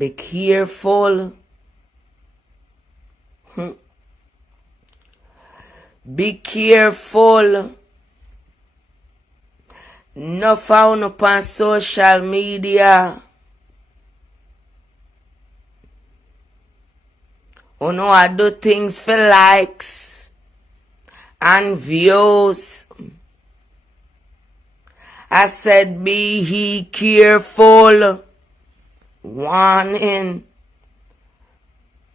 Be careful. Be careful. No found upon social media. You know, I do things for likes and views. I said, be he careful. Warning.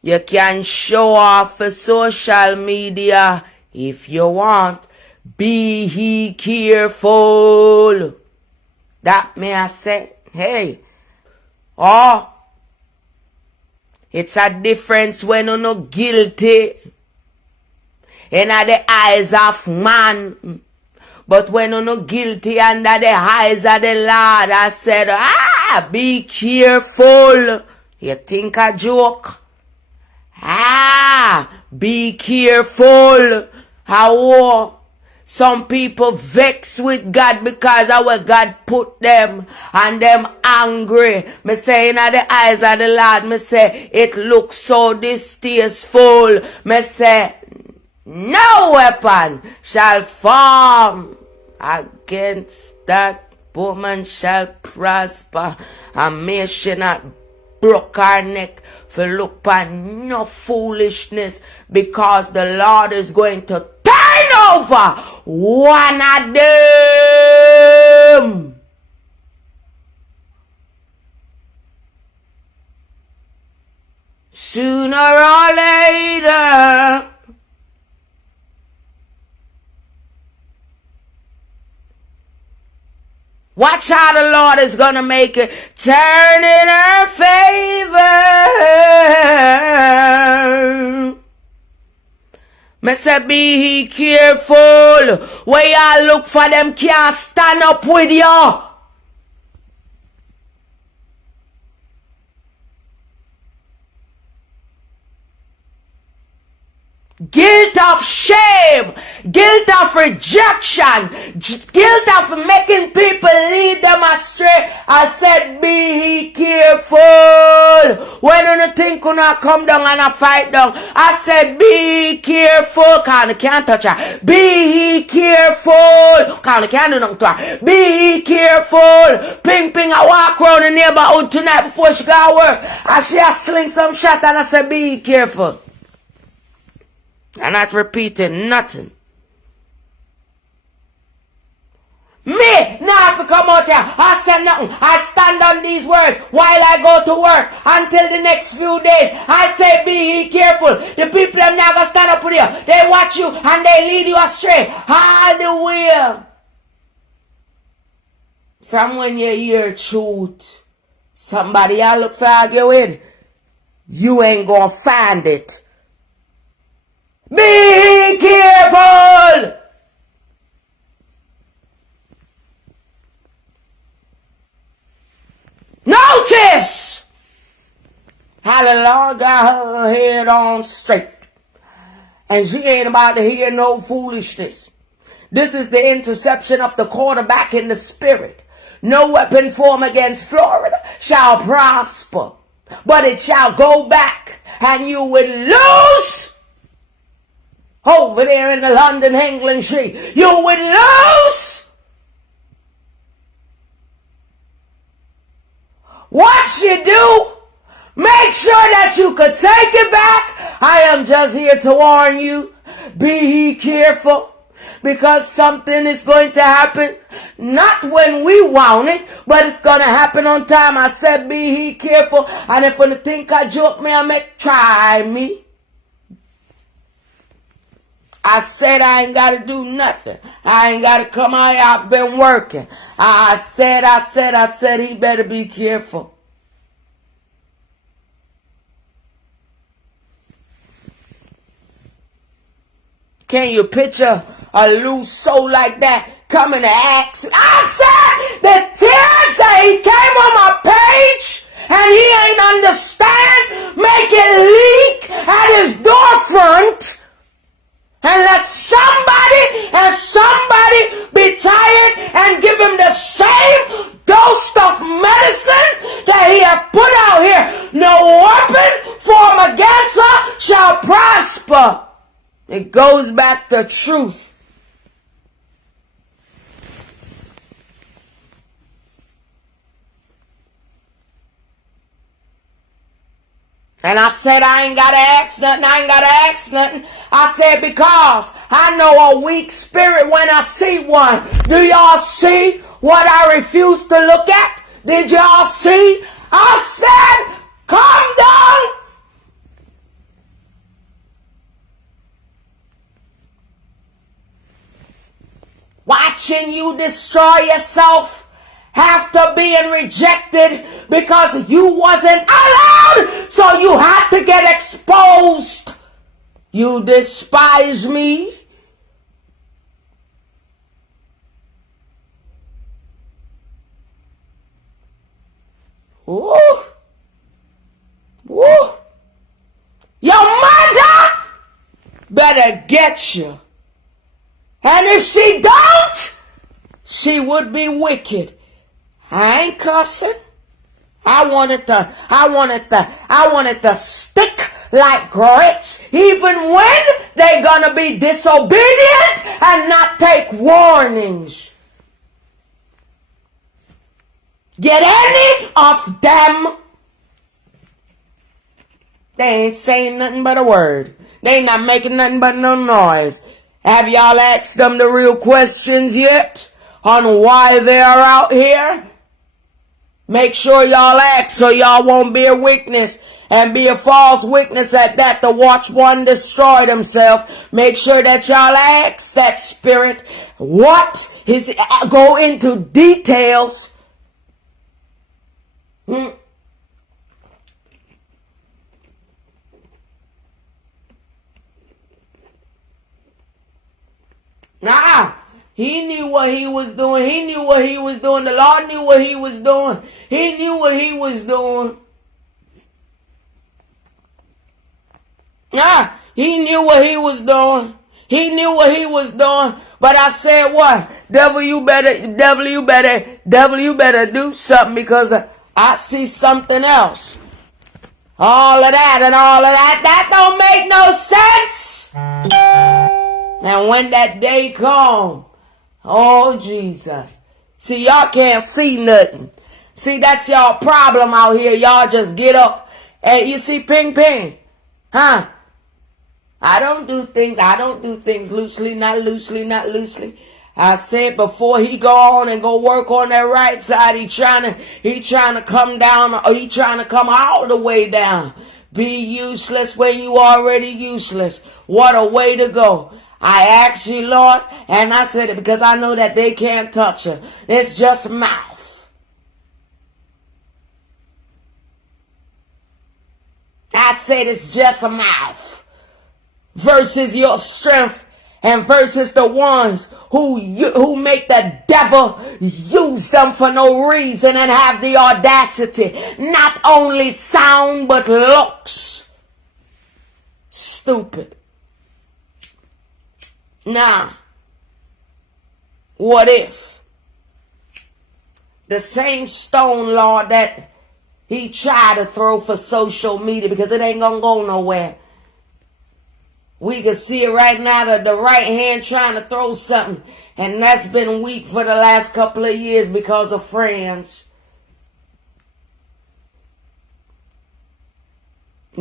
You can show off for social media if you want. Be he careful. That may I say, hey. Oh. It's a difference when you're not guilty in the eyes of man. But when you're not guilty under the eyes of the Lord, I said, be careful. You think a joke? Be careful. How? Some people vex with God because of where God put them and them angry. Me say in the eyes of the Lord, me say it looks so distasteful. Me say no weapon shall form against that woman shall prosper, and may she not broke her neck for look upon no foolishness, because the Lord is going to turn over one of them. Sooner or later. Watch how the Lord is going to make it turn in her favor. Me say be he careful. Where y'all look for them can't stand up with you. Guilt of shame, guilt of rejection, guilt of making people lead them astray. I said, be careful. When you think you not come down and a fight down, I said, be careful. Cause you can't touch her. Be careful. Cause you can't do nothing to her. Be careful. Ping ping, I walk around the neighborhood tonight before she got to work. And she has sling some shot and I said, be careful. I'm not repeating nothing. Me now have to come out here. I said nothing. I stand on these words while I go to work until the next few days. I say be careful. The people are never stand up with you. They watch you and they lead you astray all the way. From when you hear truth, somebody I look for argue with, you ain't gonna find it. Be careful! Notice how the Lord got her head on straight. And she ain't about to hear no foolishness. This is the interception of the quarterback in the spirit. No weapon formed against Florida shall prosper, but it shall go back and you will lose. Over there in the London England Street, you would lose. What you do, make sure that you could take it back. I am just here to warn you, be careful, because something is going to happen, not when we want it, but it's going to happen on time. I said be careful, and if you think I joke me, I may try me. I said I ain't got to do nothing. I ain't got to come out here. I've been working. I said he better be careful. Can you picture a loose soul like that coming to ask? I said the tears that he came on my page and he ain't understand, make it leak at his door front. And let somebody be tired and give him the same dose of medicine that he have put out here. It goes back to truth. And I said, I ain't got to ask nothing. I said, because I know a weak spirit when I see one. Do y'all see what I refuse to look at? Did y'all see? I said, calm down. Watching you destroy yourself after being rejected because you wasn't allowed, so you had to get exposed. You despise me. Woo. Woo. Your mother better get you. And if she don't, she would be wicked. I ain't cussing. I wanted to stick like grits, even when they gonna be disobedient and not take warnings. Get any of them. They ain't saying nothing but a word. They ain't not making nothing but no noise. Have y'all asked them the real questions yet on why they are out here? Make sure y'all ask so y'all won't be a witness and be a false witness at that to watch one destroy themselves. Make sure that y'all ask that spirit what is, go into details. Nah, he knew what he was doing. He knew what he was doing. The Lord knew what he was doing. He knew what he was doing. Nah, he knew what he was doing. He knew what he was doing. But I said, what? Devil, you better do something because I see something else. All of that don't make no sense. And when that day come, oh Jesus. See, y'all can't see nothing. See, that's y'all problem out here. Y'all just get up and you see ping ping. Huh? I don't do things loosely, not loosely. I said before he go on and go work on that right side, he trying to come down, or he trying to come all the way down. Be useless when you already useless. What a way to go. I asked you, Lord, and I said it because I know that they can't touch her. It's just mouth. I said it's just a mouth. Versus your strength and versus the ones who make the devil use them for no reason and have the audacity. Not only sound, but looks stupid. Now, what if the same stone, Lord, that he tried to throw for social media because it ain't gonna go nowhere. We can see it right now, that the right hand trying to throw something, and that's been weak for the last couple of years because of friends.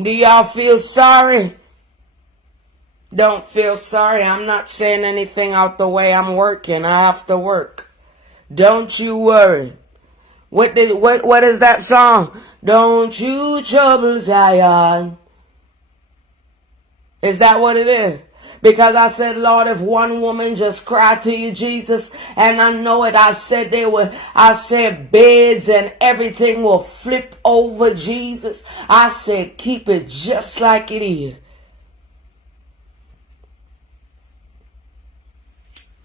Do y'all feel sorry? Don't feel sorry. I'm not saying anything out the way. I'm working. I have to work. Don't you worry. What is that song? Don't you trouble Zion. Is that what it is? Because I said, Lord, if one woman just cried to you, Jesus, and I know it, I said beds and everything will flip over, Jesus. I said, keep it just like it is.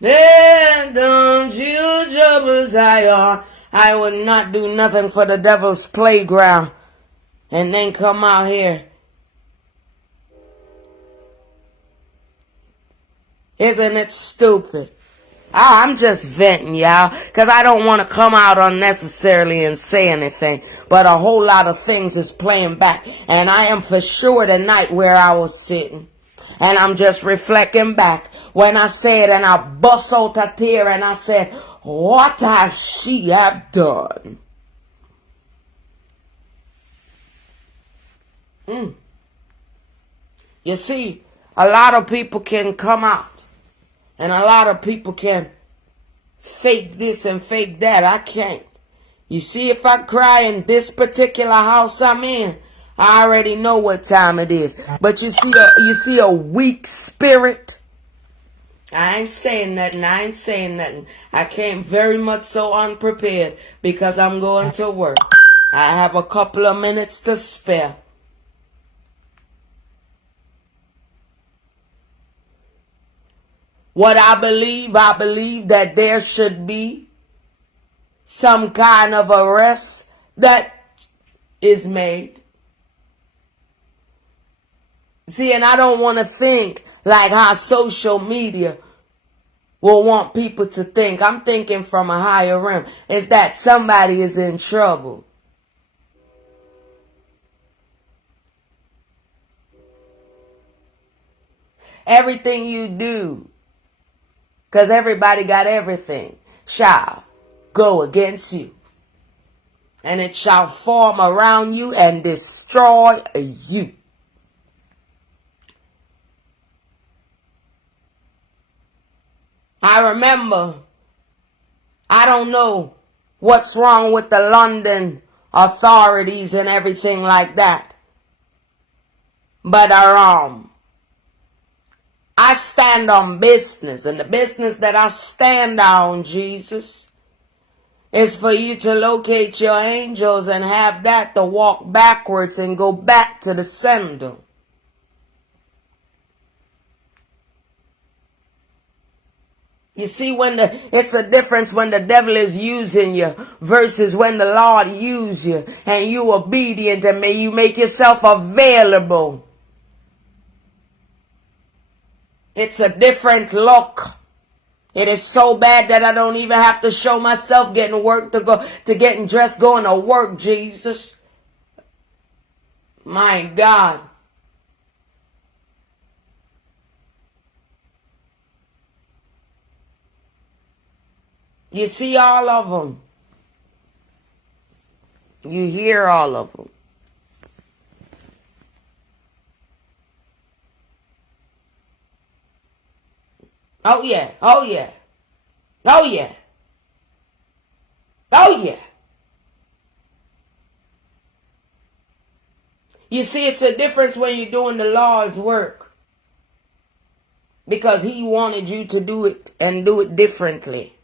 Then don't you trouble Zion. I will not do nothing for the devil's playground and then come out here. Isn't it stupid? I'm just venting, y'all, because I don't want to come out unnecessarily and say anything. But a whole lot of things is playing back. And I am for sure tonight where I was sitting. And I'm just reflecting back when I said, and I bust out a tear and I said, what has she have done? You see, a lot of people can come out and a lot of people can fake this and fake that. I can't. You see, if I cry in this particular house I'm in, I already know what time it is. But you see a weak spirit. I ain't saying nothing. I came very much so unprepared because I'm going to work. I have a couple of minutes to spare. What I believe that there should be some kind of arrest that is made. See, and I don't want to think like how social media will want people to think. I'm thinking from a higher realm. Is that somebody is in trouble. Everything you do, because everybody got everything, shall go against you. And it shall form around you and destroy you. I remember, I don't know what's wrong with the London authorities and everything like that. But I stand on business, and the business that I stand on, Jesus, is for you to locate your angels and have that to walk backwards and go back to the sender. You see, it's a difference when the devil is using you versus when the Lord uses you and you obedient and may you make yourself available. It's a different look. It is so bad that I don't even have to show myself getting getting dressed, going to work, Jesus. My God. You see all of them. You hear all of them. Oh yeah, oh yeah, oh yeah, oh yeah. You see, it's a difference when you're doing the Lord's work. Because He wanted you to do it and do it differently.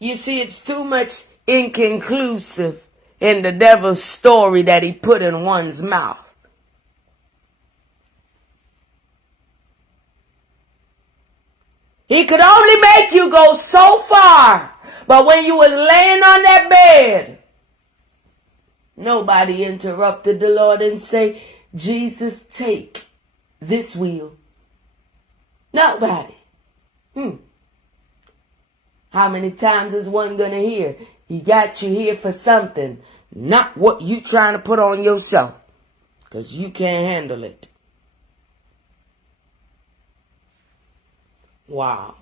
You see, it's too much inconclusive in the devil's story that he put in one's mouth. He could only make you go so far. But when you was laying on that bed, nobody interrupted the Lord and say, Jesus, take this wheel. Nobody. How many times is one going to hear? He got you here for something, not what you trying to put on yourself, because you can't handle it. Wow.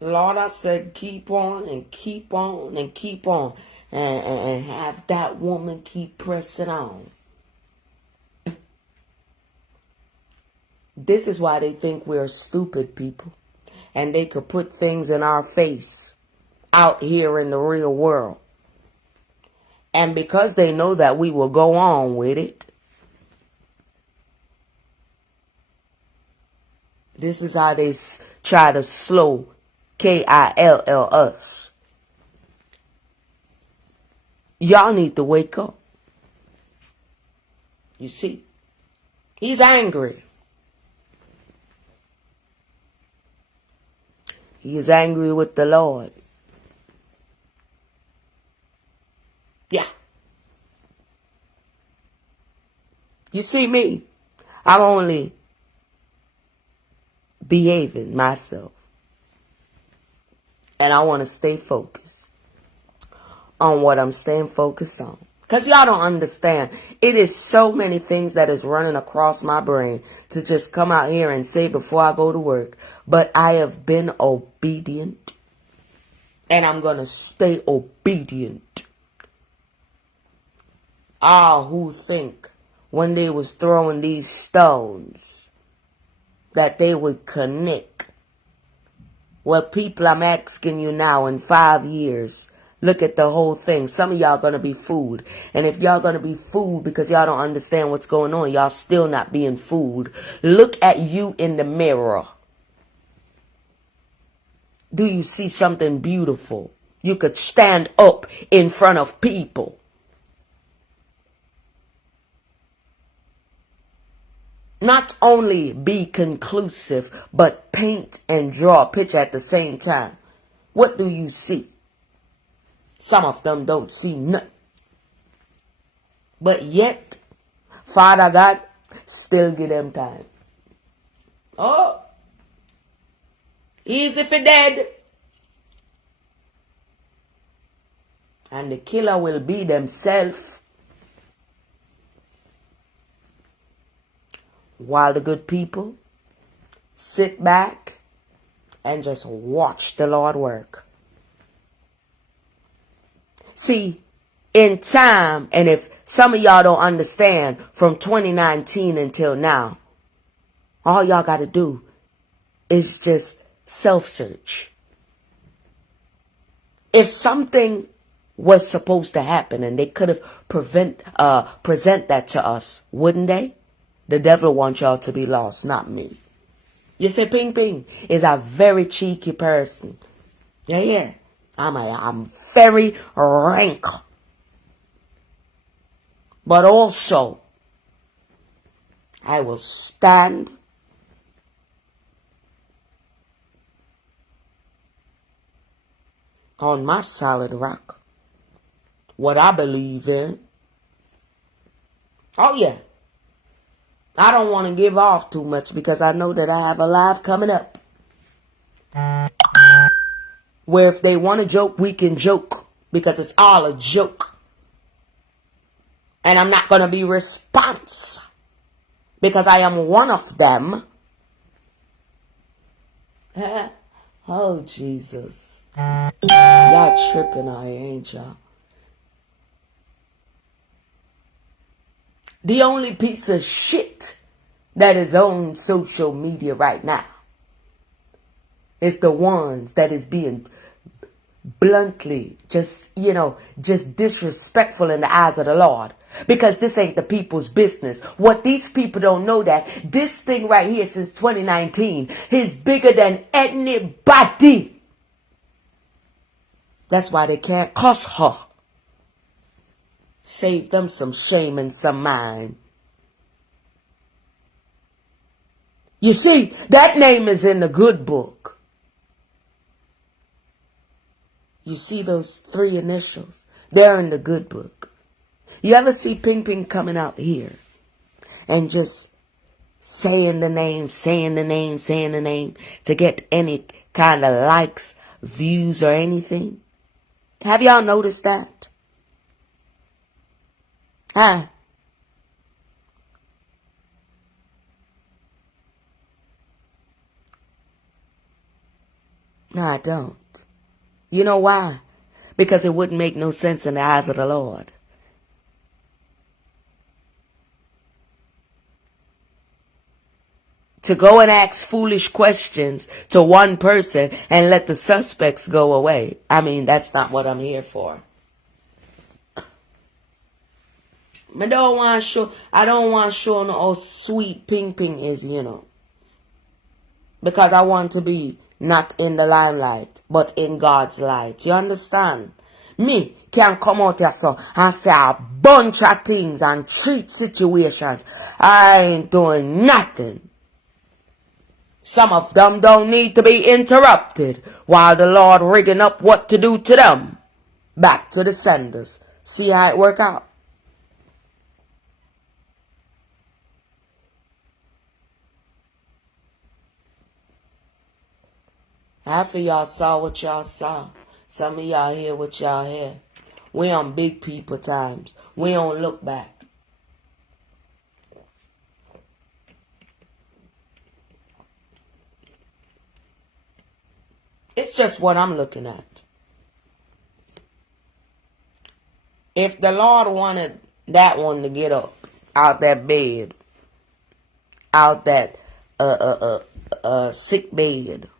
Lord, I said keep on and keep on and keep on and have that woman keep pressing on. This is why they think we're stupid people. And they could put things in our face out here in the real world. And because they know that we will go on with it, this is how they try to slow kill us. Y'all need to wake up. You see, he's angry. He is angry with the Lord. Yeah. You see me, I'm only behaving myself. And I want to stay focused on what I'm staying focused on. Because y'all don't understand. It is so many things that is running across my brain to just come out here and say before I go to work. But I have been obedient. And I'm going to stay obedient. Who think when they was throwing these stones that they would connect? Well, people, I'm asking you now, in 5 years, look at the whole thing. Some of y'all going to be fooled. And if y'all going to be fooled because y'all don't understand what's going on, y'all still not being fooled. Look at you in the mirror. Do you see something beautiful? You could stand up in front of people. Not only be conclusive, but paint and draw a picture at the same time. What do you see? Some of them don't see nothing. But yet, Father God still give them time. Oh, easy for dead. And the killer will be themselves. While the good people sit back and just watch the Lord work. See, in time, and if some of y'all don't understand, from 2019 until now, all y'all got to do is just self-search. If something was supposed to happen and they could have present that to us, wouldn't they? The devil wants y'all to be lost, not me. You say Ping Ping is a very cheeky person. Yeah. I'm very rank. But also, I will stand on my solid rock. What I believe in. Oh yeah. I don't want to give off too much because I know that I have a live coming up. Where if they want to joke, we can joke. Because it's all a joke. And I'm not going to be response. Because I am one of them. Oh, Jesus. Y'all tripping out here, ain't y'all? The only piece of shit that is on social media right now is the ones that is being bluntly just disrespectful in the eyes of the Lord. Because this ain't the people's business. What these people don't know that this thing right here since 2019 is bigger than anybody. That's why they can't cuss her. Save them some shame and some mind. You see, that name is in the good book. You see those 3 initials? They're in the good book. You ever see Ping Ping coming out here and just saying the name to get any kind of likes, views, or anything? Have y'all noticed that? Huh? No, I don't. You know why? Because it wouldn't make no sense in the eyes of the Lord. To go and ask foolish questions to one person and let the suspects go away. I mean, that's not what I'm here for. I don't want to show no how sweet Ping Ping is, Because I want to be not in the limelight, but in God's light. You understand? Me can come out here so and say a bunch of things and treat situations. I ain't doing nothing. Some of them don't need to be interrupted while the Lord rigging up what to do to them. Back to the senders. See how it work out? Half of y'all saw what y'all saw. Some of y'all hear what y'all hear. We on big people times. We don't look back. It's just what I'm looking at. If the Lord wanted that one to get up out that bed, out that sick bed,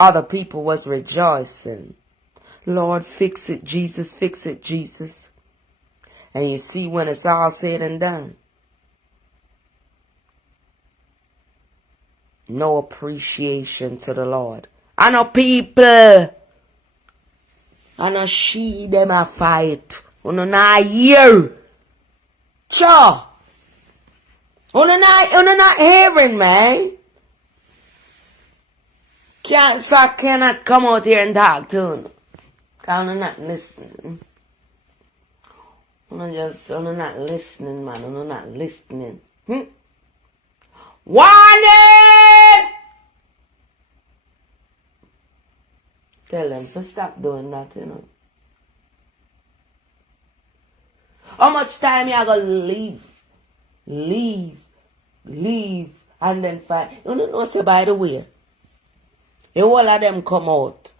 other people was rejoicing. Lord, fix it, Jesus, fix it, Jesus. And you see, when it's all said and done, no appreciation to the Lord. I know people, I know she them a fight. Uno not hear. Cha. Uno not hearing, man. Cannot come out here and talk to you. Cause uno not listening. Uno not listening, man. Uno not listening. Warning! Tell them to stop doing that, you know. How much time you gonna leave, and then fight? You don't know, say, by the way, the whole of them come out.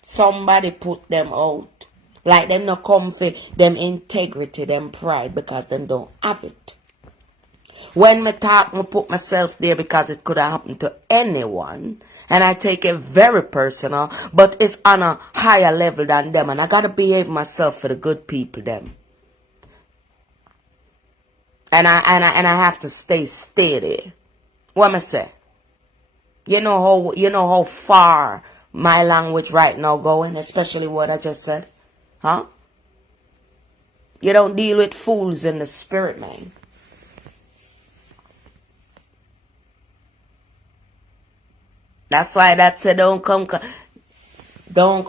Somebody put them out. Like them not come for them integrity, them pride, because them don't have it. When me talk, I put myself there because it could have happened to anyone. And I take it very personal, but it's on a higher level than them. And I got to behave myself for the good people, them. And I have to stay steady. What me say? You know how far my language right now going, especially what I just said? Huh? You don't deal with fools in the spirit, man. That's why that said don't come cut. Me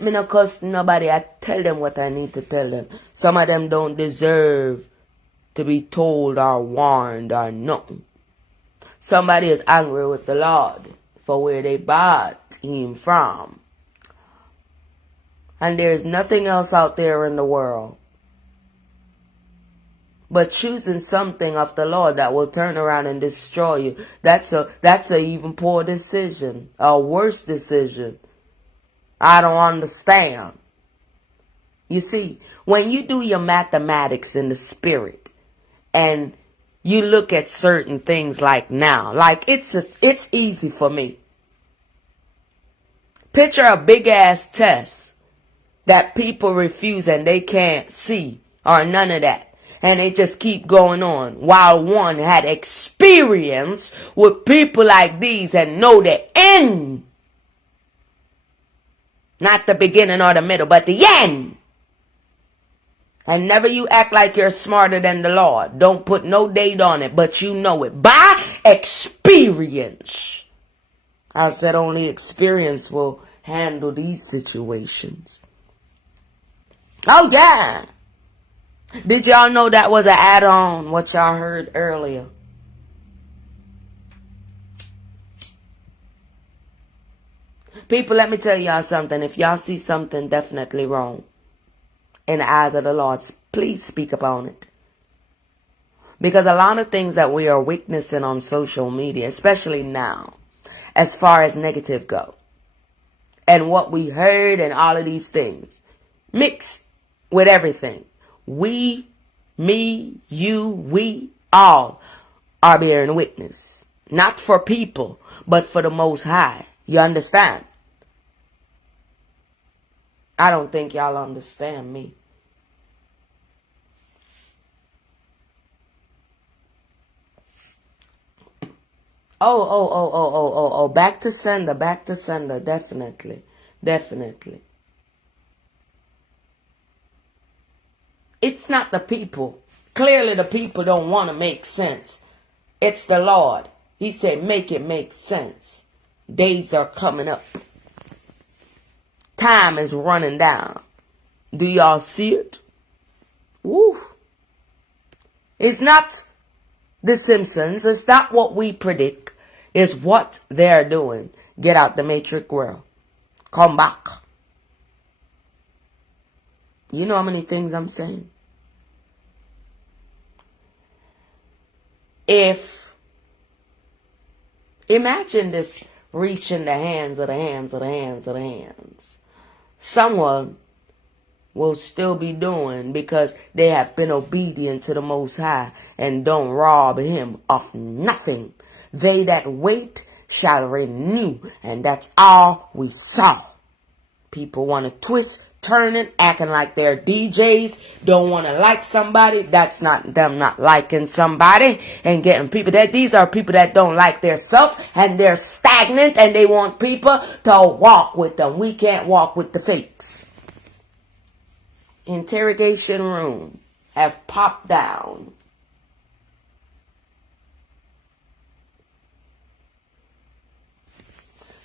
no cuss nobody. I tell them what I need to tell them. Some of them don't deserve to be told or warned or nothing. Somebody is angry with the Lord for where they bought him from. And there's nothing else out there in the world but choosing something of the Lord that will turn around and destroy you. That's a even poor decision. A worse decision. I don't understand. You see, when you do your mathematics in the spirit and you look at certain things like now, like it's easy for me. Picture a big ass test that people refuse and they can't see or none of that. And they just keep going on while one had experience with people like these and know the end. Not the beginning or the middle, but the end. And never you act like you're smarter than the Lord. Don't put no date on it, but you know it. By experience. I said only experience will handle these situations. Oh, yeah. Did y'all know that was an add-on, what y'all heard earlier? People, let me tell y'all something. If y'all see something definitely wrong in the eyes of the Lord, please speak upon it. Because a lot of things that we are witnessing on social media, especially now, as far as negative go, and what we heard and all of these things, mixed with everything. We, me, you, we all are bearing witness. Not for people, but for the Most High. You understand? I don't think y'all understand me. Oh. Back to sender. Definitely. It's not the people. Clearly the people don't want to make sense. It's the Lord. He said, make it make sense. Days are coming up. Time is running down. Do y'all see it? Woo. It's not The Simpsons. It's not what we predict. It's what they're doing. Get out the matrix world. Come back. You know how many things I'm saying? Imagine this reaching the hands of the hands of the hands of the hands. Someone will still be doing because they have been obedient to the Most High and don't rob him of nothing. They that wait shall renew, and that's all we saw. People want to twist, turn it, acting like they're DJs, don't want to like somebody. That's not them not liking somebody and getting people. These are people that don't like their self and they're stagnant and they want people to walk with them. We can't walk with the fakes. Interrogation room have popped down.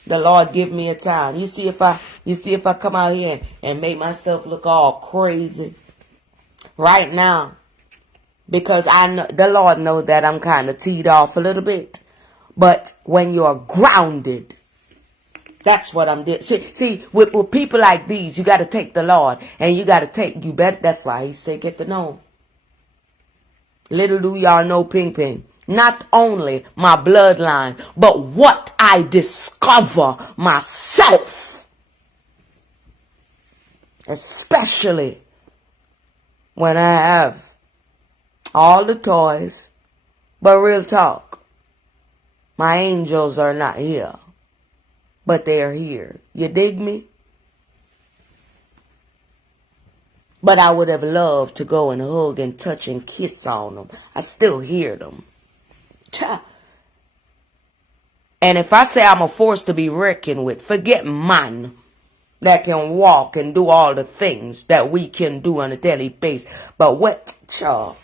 The Lord give me a time. You see if I come out here and make myself look all crazy right now, because I know the Lord knows that I'm kind of teed off a little bit. But when you're grounded, that's what I'm doing. See, with people like these, you got to take the Lord, and you better. That's why he said, get to know him. Little do y'all know, Ping Ping. Not only my bloodline, but what I discover myself. Especially when I have all the toys. But real talk, my angels are not here. But they are here. You dig me? But I would have loved to go and hug and touch and kiss on them. I still hear them. And if I say I'm a force to be reckoned with, forget man that can walk and do all the things that we can do on a daily basis. But what, child?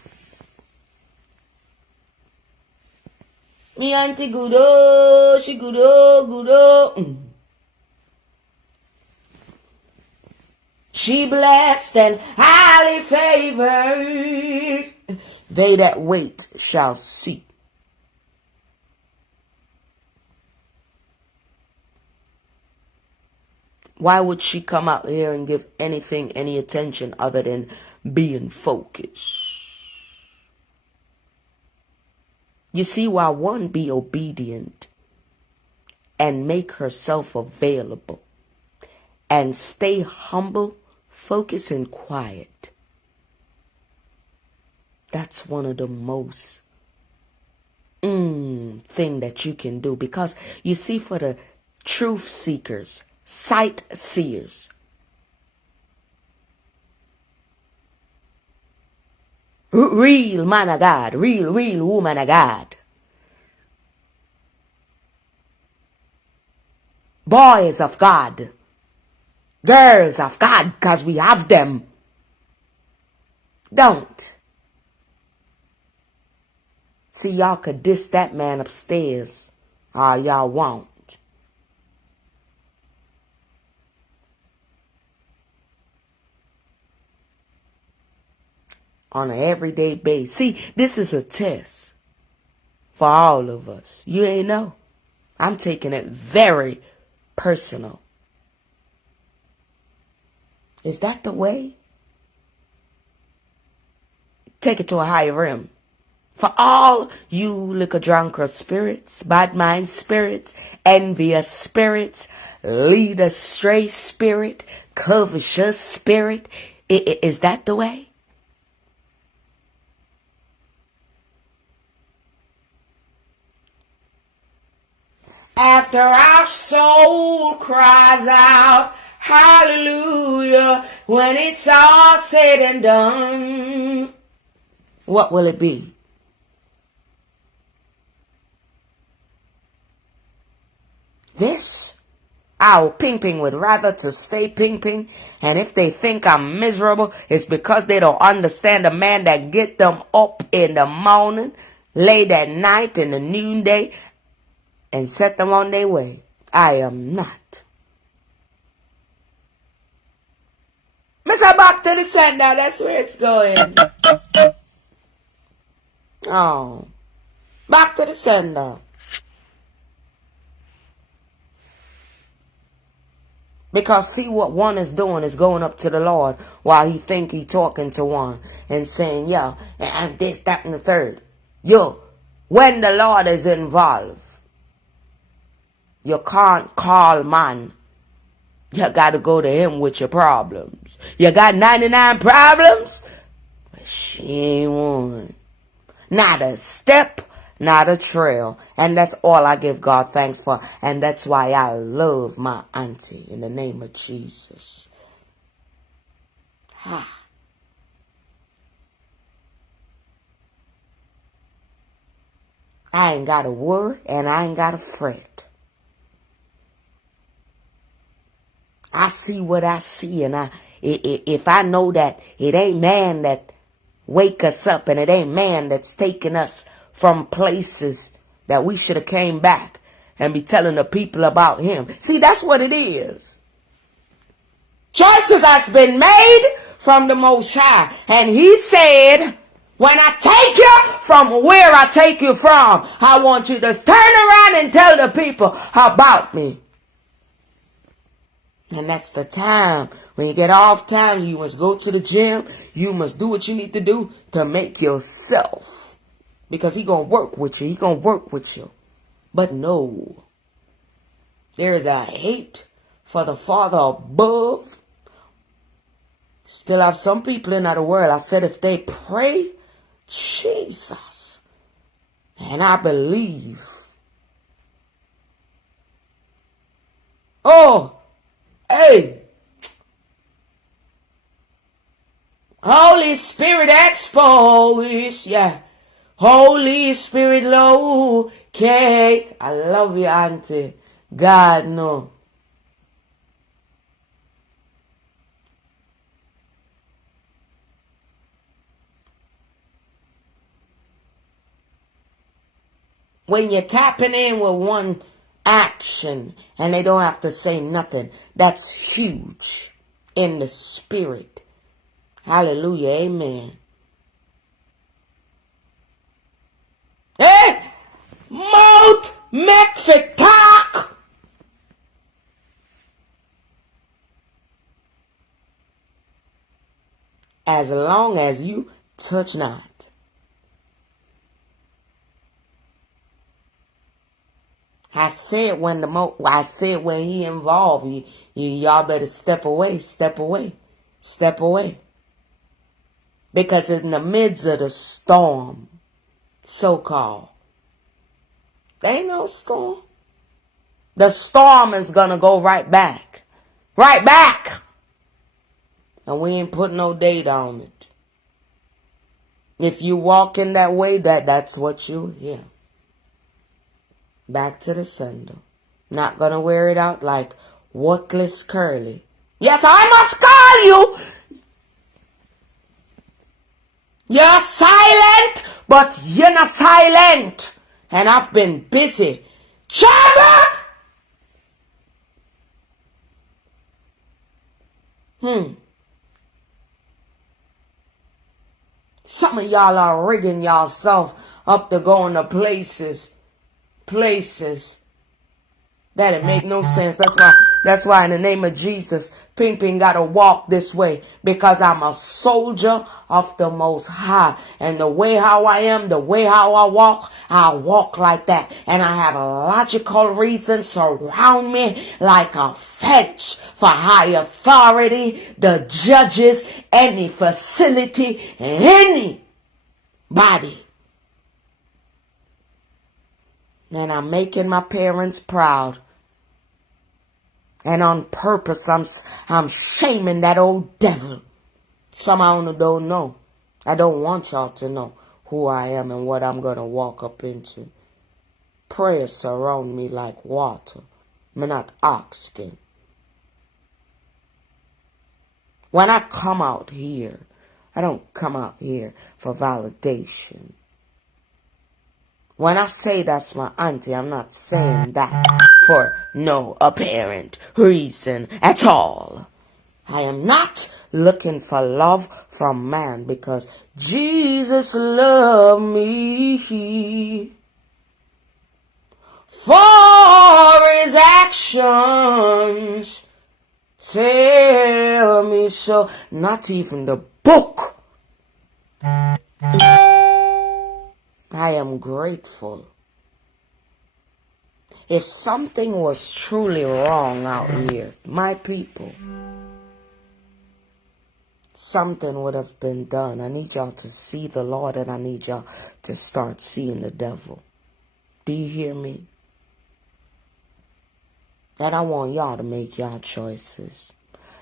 Me auntie good, she good. She blessed and highly favored. They that wait shall see. Why would she come out here and give anything any attention other than being focused? You see, why one be obedient and make herself available and stay humble, focused, and quiet. That's one of the most thing that you can do. Because you see, for the truth seekers, sight seers, real man of God, real woman of God, boys of God, girls of God, because we have them. Don't. See, y'all could diss that man upstairs. Or y'all won't. On an everyday basis. See, this is a test for all of us. You ain't know. I'm taking it very personal. Is that the way? Take it to a higher realm. For all you liquor drunker spirits, bad mind spirits, envious spirits, lead astray spirit, covetous spirit, is that the way? After our soul cries out, hallelujah, when it's all said and done, what will it be? This? Our Ping Ping would rather to stay Ping Ping, and if they think I'm miserable, it's because they don't understand the man that get them up in the morning, late at night, in the noonday, and set them on their way. I am not. Mr. Back to the sender, that's where it's going. Oh. Back to the sender. Because see what one is doing is going up to the Lord while he think he talking to one and saying, yo, and this, that, and the third. Yo, when the Lord is involved, you can't call man. You got to go to him with your problems. You got 99 problems, but she ain't one. Not a step, not a trail. And that's all I give God thanks for. And that's why I love my auntie in the name of Jesus. Ha. I ain't got to worry and I ain't got to fret. I see what I see, and if I know that it ain't man that wake us up, and it ain't man that's taking us from places that we should have came back and be telling the people about him. See, that's what it is. Choices has been made from the Most High, and he said, when I take you from where I take you from, I want you to turn around and tell the people about me. And that's the time. When you get off time, you must go to the gym. You must do what you need to do to make yourself. Because he going to work with you. He going to work with you. But no. There is a hate for the Father above. Still have some people in the world. I said if they pray, Jesus. And I believe. Oh. Hey, Holy Spirit expose, yeah. Holy Spirit locate. I love you, auntie. God, no. When you're tapping in with one action and they don't have to say nothing, that's huge in the spirit. Hallelujah, amen. Hey, mouth make for talk. As long as you touch not. I said when when he involved, y'all better step away, step away, step away. Because in the midst of the storm, so-called, there ain't no storm. The storm is going to go right back. Right back. And we ain't put no date on it. If you walk in that way, that's what you hear. Back to the sender. Not gonna wear it out like worthless curly. Yes, I must call you. You're silent, but you're not silent. And I've been busy. Chaba! Some of y'all are rigging yourself up to go into places that it make no sense. That's why in the name of Jesus, Ping gotta walk this way, because I'm a soldier of the Most High. And the way how I am, the way how I walk like that. And I have a logical reason surround me like a fence for high authority, the judges, any facility, anybody. And I'm making my parents proud. And on purpose, I'm shaming that old devil. Some of you don't know. I don't want y'all to know who I am and what I'm going to walk up into. Prayers surround me like water. I'm not oxygen. When I come out here, I don't come out here for validation. When I say that's my auntie, I'm not saying that for no apparent reason at all. I am not looking for love from man, because Jesus loved me for his actions. tell me so. Not even the book. I am grateful. If something was truly wrong out here, my people, something would have been done. I need y'all to see the Lord, and I need y'all to start seeing the devil. Do you hear me? And I want y'all to make y'all choices.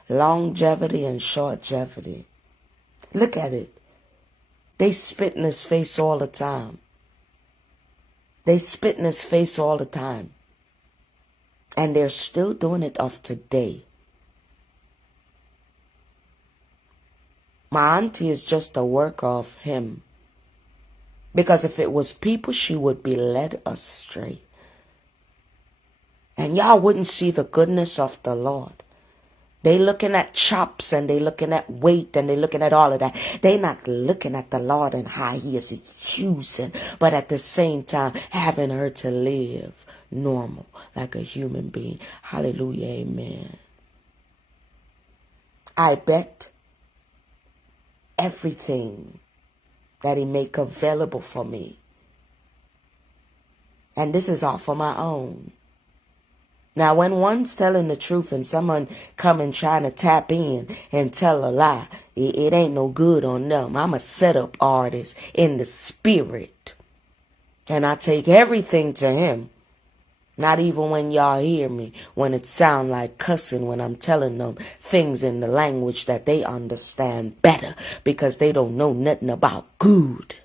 Longevity and shortevity. Look at it. They spit in his face all the time. They spit in his face all the time. And they're still doing it of today. My auntie is just a work of him. Because if it was people, she would be led astray. And y'all wouldn't see the goodness of the Lord. They looking at chops and they looking at weight and they looking at all of that. They not looking at the Lord and how he is using, but at the same time having her to live normal like a human being. Hallelujah, amen. I bet everything that he make available for me. And this is all for my own. Now, when one's telling the truth and someone coming trying to tap in and tell a lie, it ain't no good on them. I'm a setup artist in the spirit. And I take everything to him. Not even when y'all hear me, when it sound like cussing, when I'm telling them things in the language that they understand better because they don't know nothing about good.